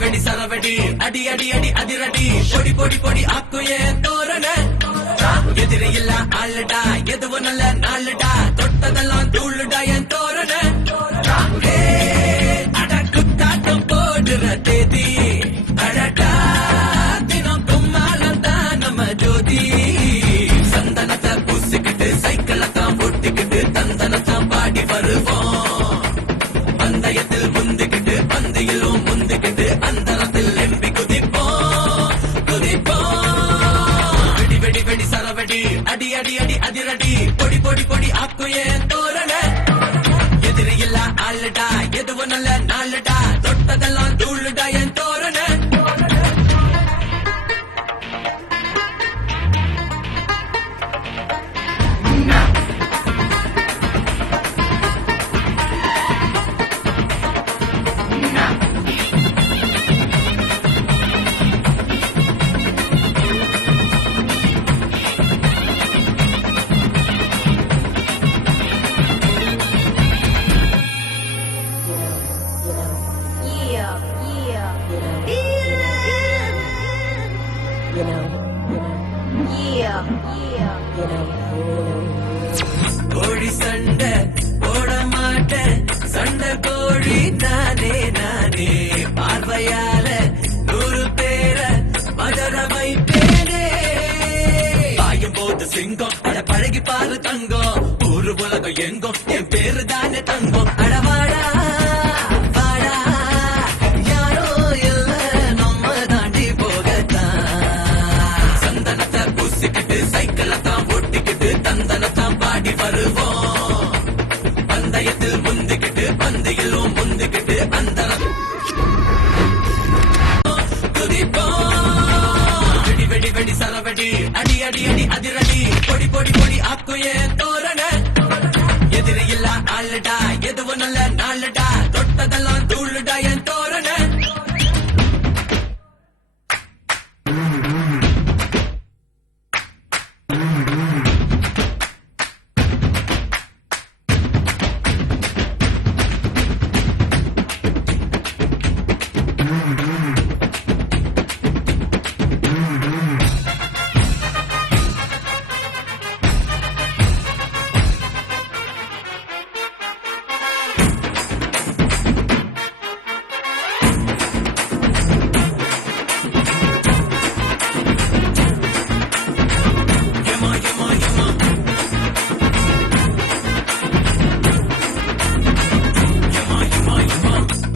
வெடி சரவடி அடி அடி அடி அதிரடி பொடி பொடி பொடி ஆக்குயே தோரண எதிரி இல்ல ஆளுடா எதுவும் நல்ல நாளுடா தொட்டதெல்லாம் தூளுடா என் தோரண அடக்குத்தாட்டம் போடுற தேதி அடடா தினம் கும்மாலம் தான் நம்ம ஜோதி சந்தனத்தை பூசிக்கிட்டு சைக்கிளை தான் ஒட்டிக்கிட்டு தந்தனத்தான் பாடி வருவோம் பந்தயத்தில் முந்திக்கிட்டு பந்தியிலும் முந்திக்கிட்டு அந்தரத்தில் எம்பி குதிப்போம் வெடி வெடி வெடி சரவடி அடி அடி அடி அதிரடி பொடி பொடி பொடி ஆக்குயே தோரண எதிரி இல்ல ஆளுடா எதுவும் நல்ல நாளுடா தொட்டதெல்லாம் தூளுடா என் தோரண கோழி சண்டை போட மாட்டேன் சண்டை கோழி நானே நானே பார்வையால 100 பேரை மதர வைப்பேனே பாயும் போது சிங்கம் அட பழகி பாரு தங்கம் ஊரு உலகம் எங்கும் என் பேரு தானே தங்கம் அடவாடா வாடா யாரோ இல்ல நம்ம தாண்டி போகத்தான் சந்தனத்தை பூசிக்கிட்டு சைக்கிளை தான் ஒட்டிக்கிட்டு தந்தனத்தான் பாடி வருவோம் பந்தயத்தில் முந்திக்கிட்டு பந்தியிலும் முந்திக்கிட்டு அந்தரம் வெடி வெடி வெடி சரவடி அடி அடி அடி அதிரடி பொடி பொடி பொடி ஆக்குயே தோரண எதிரி இல்ல ஆளுடா எதுவும் நல்ல நாளுடா தொட்டதெல்லாம் தூளுடா என் தோரண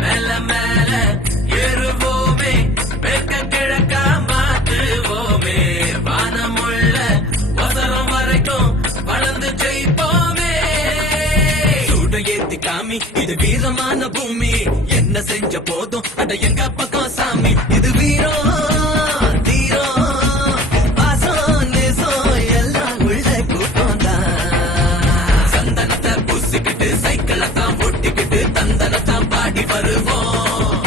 மேல மேல ஏறுவோமே மேற்க கிழக்கா மாத்துவோமே வானமுள்ள வசரம் வரைக்கும் வளர்ந்து ஜெயிப்போமே சூட ஏத்தி காமி இது வீரமான பூமி என்ன செஞ்ச போதும் அட எங்க பக்கம் சாமி இது வீரம் தீரம் பாசம் நேசம் எல்லாம் உள்ள கூட்டம் தான் சந்தனத்தை பூசிக்கிட்டு சைக்கிளை தான் ஒட்டிக்கிட்டு தந்தனத்தான் பாடி வருவோம்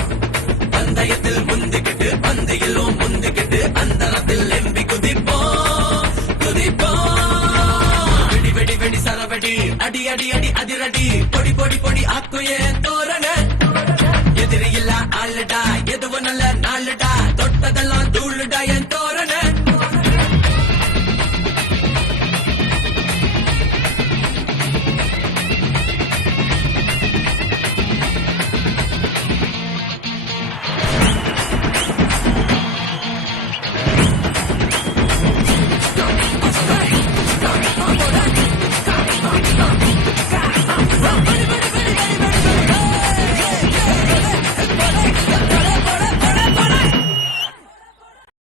பந்தயத்தில் முந்திக்கிட்டு பந்தியிலும் முந்திக்கிட்டு அந்தரத்தில் எம்பி குதிப்போம் வெடி வெடி வெடி சரவடி அடி அடி அடி அதிரடி பொடி பொடி பொடி ஆக்குயே